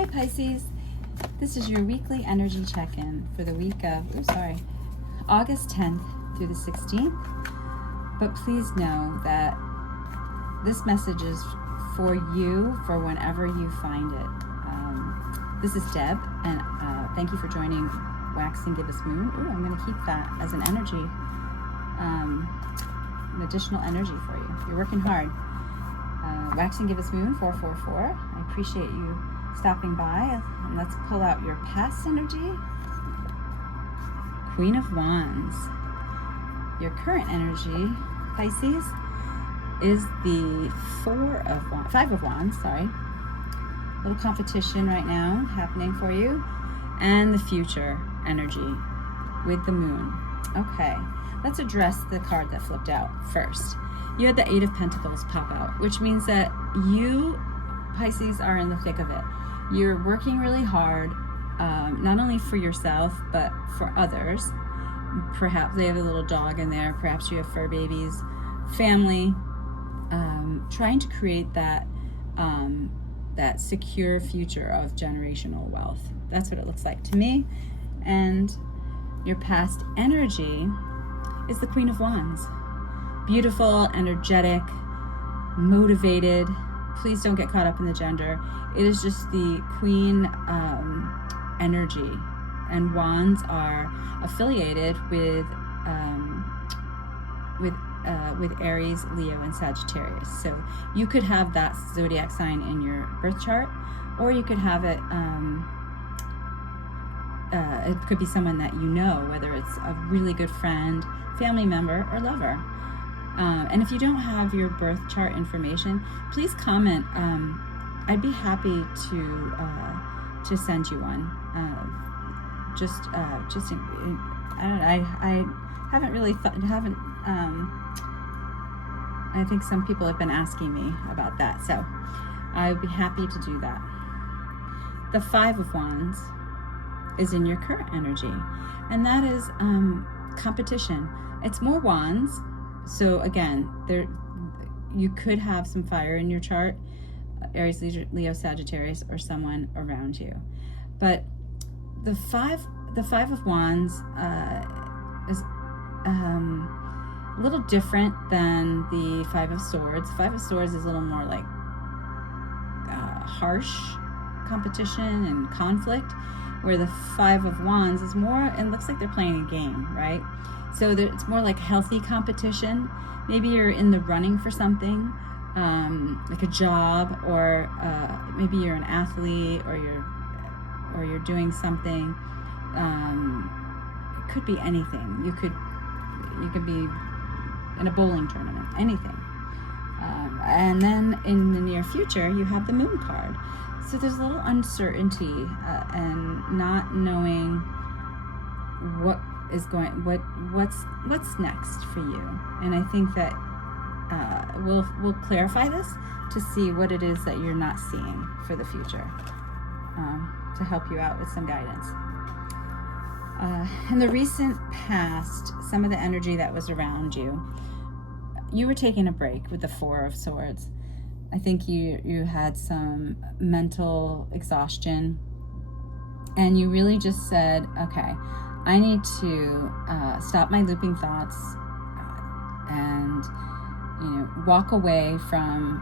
Hi Pisces, this is your weekly energy check-in for the week of, August 10th through the 16th. But please know that this message is for you for whenever you find it. This is Deb, and thank you for joining Waxing Gibbous Moon. Ooh, I'm going to keep that as an energy, an additional energy for you. You're working hard. Waxing Gibbous Moon 444. I appreciate you stopping by. And let's pull out your past energy. Queen of Wands. Your current energy, Pisces, is the Five of Wands, sorry. A little competition right now happening for you. And the future energy with the moon. Okay, let's address the card that flipped out first. You had the Eight of Pentacles pop out, which means that you, Pisces, are in the thick of it. You're working really hard, not only for yourself, but for others. Perhaps they have a little dog in there. Perhaps you have fur babies, family, trying to create that secure future of generational wealth. That's what it looks like to me. And your past energy is the Queen of Wands. Beautiful, energetic, motivated. Please don't get caught up in the gender. It is just the queen energy. And wands are affiliated with Aries, Leo, and Sagittarius. So you could have that zodiac sign in your birth chart, or you could have it, it could be someone that you know, whether it's a really good friend, family member, or lover. And if you don't have your birth chart information, please comment. I'd be happy to send you one. I haven't really I think some people have been asking me about that, so I would be happy to do that. The Five of Wands is in your current energy, and that is competition. It's more wands, so again, you could have some fire in your chart, Aries, Leo, Sagittarius, or someone around you. But the five of Wands is a little different than the Five of Swords. Five of Swords is a little more like harsh competition and conflict, where the Five of Wands is more, it looks like they're playing a game, right? So it's more like healthy competition. Maybe you're in the running for something, like a job, or maybe you're an athlete, or you're doing something. It could be anything. You could be in a bowling tournament, anything. And then in the near future, you have the Moon card. So there's a little uncertainty and not knowing what's next for you. And I think that we'll clarify this to see what it is that you're not seeing for the future, to help you out with some guidance. In the recent past, some of the energy that was around you, you were taking a break with the Four of Swords. I think you had some mental exhaustion, and you really just said, okay, I need to stop my looping thoughts and walk away from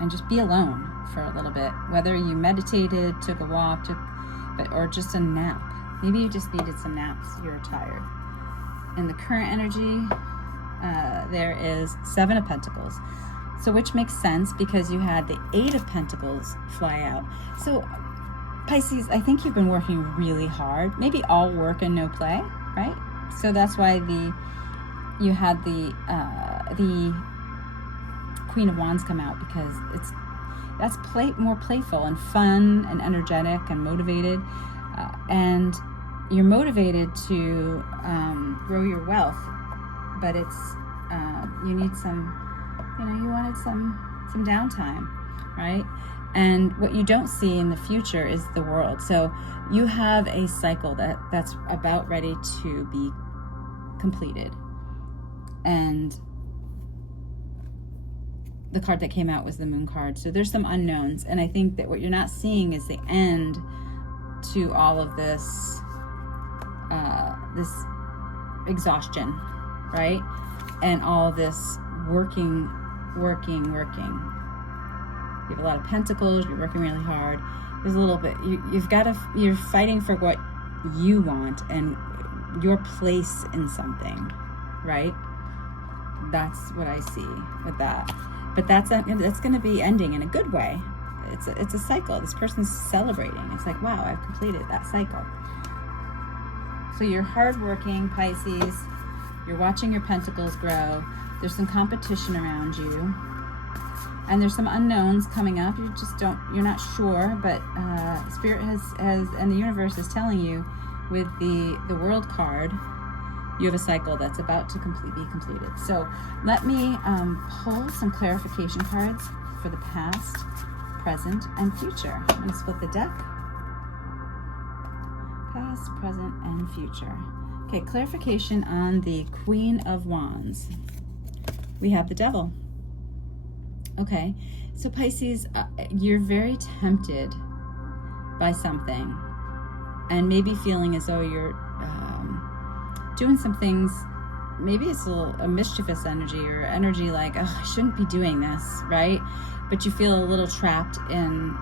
and just be alone for a little bit. Whether you meditated, took a walk, or just a nap. Maybe you just needed some naps. You're tired. In the current energy, there is Seven of Pentacles. So which makes sense because you had the Eight of Pentacles fly out. So Pisces, I think you've been working really hard. Maybe all work and no play, right? So that's why you had the Queen of Wands come out, because that's more playful and fun and energetic and motivated, and you're motivated to grow your wealth, but it's you need some, you wanted some downtime, right? And what you don't see in the future is the world. So you have a cycle that's about ready to be completed. And the card that came out was the Moon card. So there's some unknowns. And I think that what you're not seeing is the end to all of this, this exhaustion, right? And all this working. You have a lot of pentacles, you're working really hard. There's a little bit, you're fighting for what you want and your place in something, right? That's what I see with that. But that's going to be ending in a good way. It's a cycle. This person's celebrating. It's like, wow, I've completed that cycle. So you're hardworking, Pisces. You're watching your pentacles grow. There's some competition around you. And there's some unknowns coming up. You're not sure, but Spirit has, and the universe is telling you with the World card, you have a cycle that's about to be completed. So let me pull some clarification cards for the past, present, and future. I'm going to split the deck. Past, present, and future. Okay, clarification on the Queen of Wands. We have the Devil. Okay, so Pisces, you're very tempted by something and maybe feeling as though you're doing some things, maybe it's a mischievous energy or energy like, oh, I shouldn't be doing this, right? But you feel a little trapped in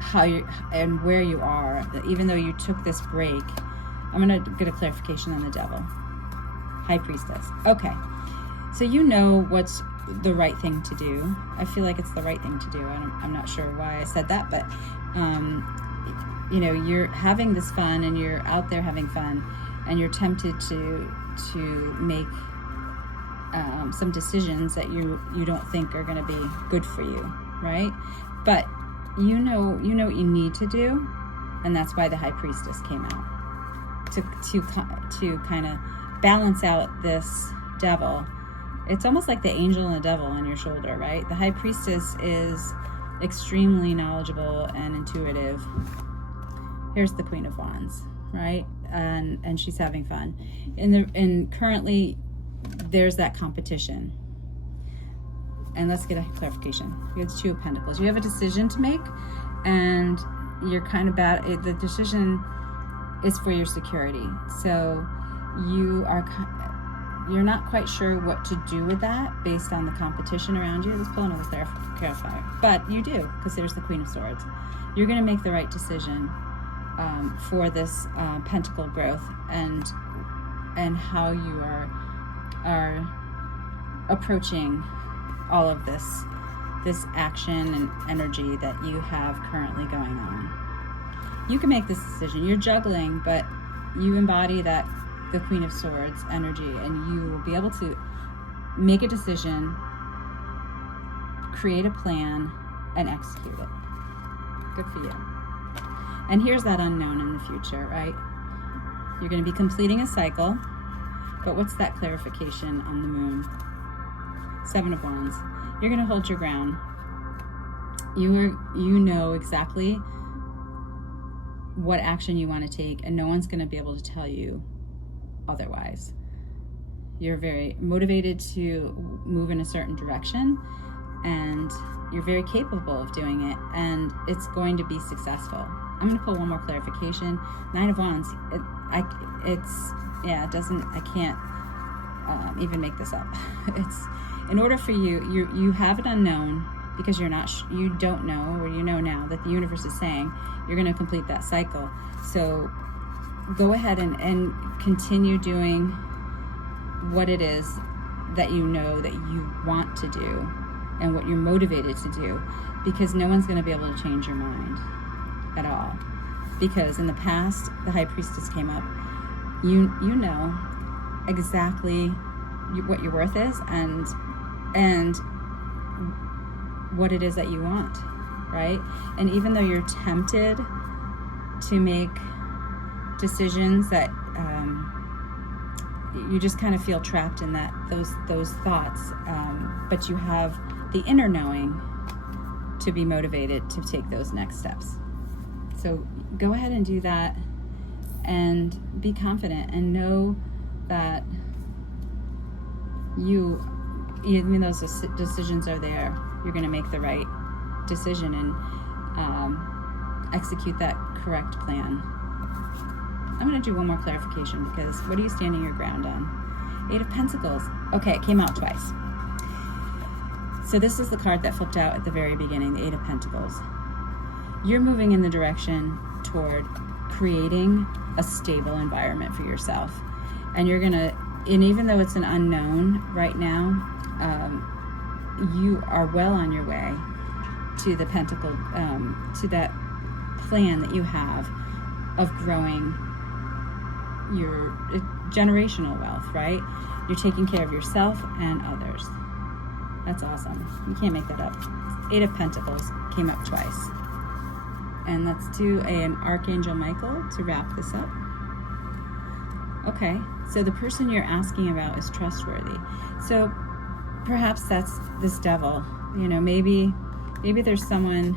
how you and where you are, even though you took this break. I'm going to get a clarification on the Devil. High Priestess. Okay. So you know what's the right thing to do. I feel like it's the right thing to do. I'm not sure why I said that, but you know, you're having this fun and you're out there having fun and you're tempted to make some decisions that you don't think are going to be good for you, right? But you know what you need to do, and that's why the High Priestess came out to kind of balance out this Devil. It's almost like the angel and the devil on your shoulder, right? The High Priestess is extremely knowledgeable and intuitive. Here's the Queen of Wands, right? And she's having fun. And currently, there's that competition. And let's get a clarification. You have the Two of Pentacles. You have a decision to make, and you're kind of bad. The decision is for your security. So you're not quite sure what to do with that based on the competition around you. Let's pull another clarifier. But you do, because there's the Queen of Swords. You're going to make the right decision for this pentacle growth and how you are approaching all of this action and energy that you have currently going on. You can make this decision. You're juggling, but you embody the Queen of Swords energy, and you will be able to make a decision, create a plan, and execute it. Good for you. And here's that unknown in the future, right? You're going to be completing a cycle, but what's that clarification on the Moon? Seven of Wands. You're going to hold your ground. You know exactly what action you want to take, and no one's going to be able to tell you otherwise. You're very motivated to move in a certain direction, and you're very capable of doing it, and it's going to be successful. I'm going to pull one more clarification. Nine of Wands. I can't even make this up. It's in order for you have an unknown, because you don't know, or you know now that the universe is saying you're going to complete that cycle. So go ahead and continue doing what it is that you know that you want to do and what you're motivated to do, because no one's going to be able to change your mind at all. Because in the past, the High Priestess came up. You know exactly what your worth is and what it is that you want, right? And even though you're tempted to make decisions that you just kind of feel trapped in those thoughts, but you have the inner knowing to be motivated to take those next steps. So go ahead and do that, and be confident, and know that you even those decisions are there, you're going to make the right decision and execute that correct plan. I'm going to do one more clarification, because what are you standing your ground on? 8 of Pentacles. Okay, it came out twice. So this is the card that flipped out at the very beginning, the 8 of Pentacles. You're moving in the direction toward creating a stable environment for yourself. And you're gonna, and even though it's an unknown right now, you are well on your way to the Pentacle, to that plan that you have of growing your generational wealth, right? You're taking care of yourself and others. That's awesome. You can't make that up. 8 of Pentacles came up twice. And let's do an Archangel Michael to wrap this up. Okay, so the person you're asking about is trustworthy. So perhaps that's this devil. You know, maybe there's someone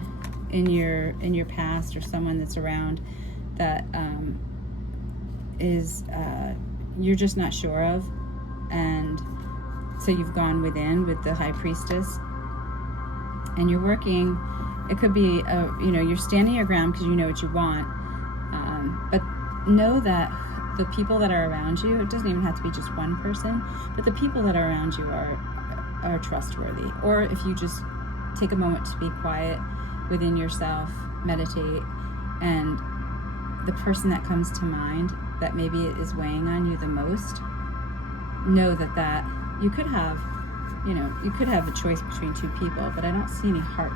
in your past, or someone that's around that is you're just not sure of, and so you've gone within with the High Priestess, and you're working. It could be you're standing your ground because you know what you want, but know that the people that are around you, it doesn't even have to be just one person, but the people that are around you are trustworthy. Or if you just take a moment to be quiet within yourself, meditate, and the person that comes to mind that maybe is weighing on you the most, know that you could have a choice between 2 people, but I don't see any heart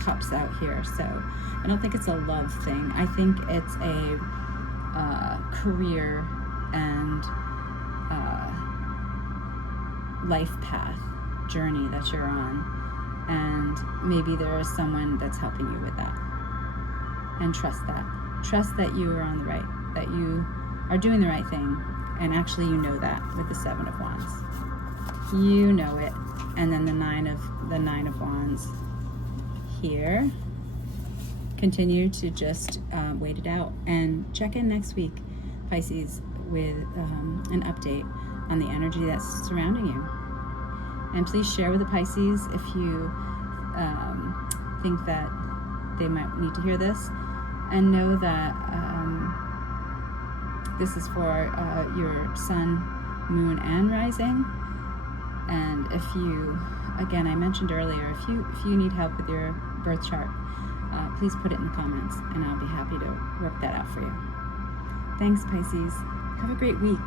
cups out here, so I don't think it's a love thing. I think it's a career and life path journey that you're on, and maybe there is someone that's helping you with that. And trust that you are on the right, that you are doing the right thing, and actually you know that with the 7 of Wands. You know it. And then the 9 of Wands here. Continue to just wait it out, and check in next week, Pisces, with an update on the energy that's surrounding you. And please share with the Pisces if you think that they might need to hear this, and know that this is for your sun, moon, and rising. And if you, again, I mentioned earlier, if you need help with your birth chart, please put it in the comments, and I'll be happy to work that out for you. Thanks, Pisces. Have a great week.